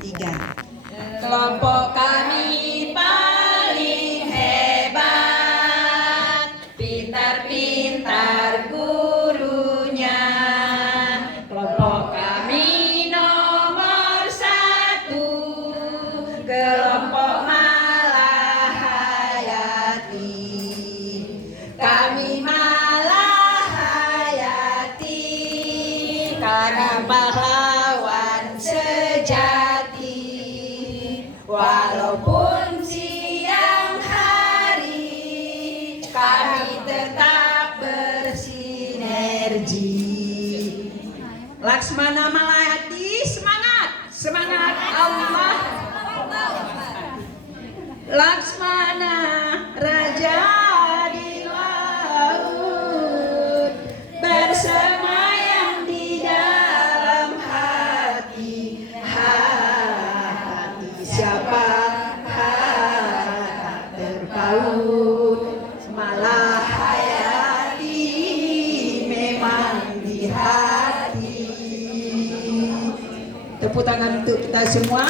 3. Kelompok kami paling hebat, pintar-pintar gurunya. Kelompok kami nomor 1, kelompok Malahayati. Kami Malahayati, kami pahlawan sejati. Walaupun siang hari, kami tetap bersinergi. Laksmana Malahayati, semangat, semangat Allah. Laksmana Raja di laut, bersemayam di dalam hati. Hati siapa terpaut, Malahayati memang di hati. Tepuk tangan untuk kita semua.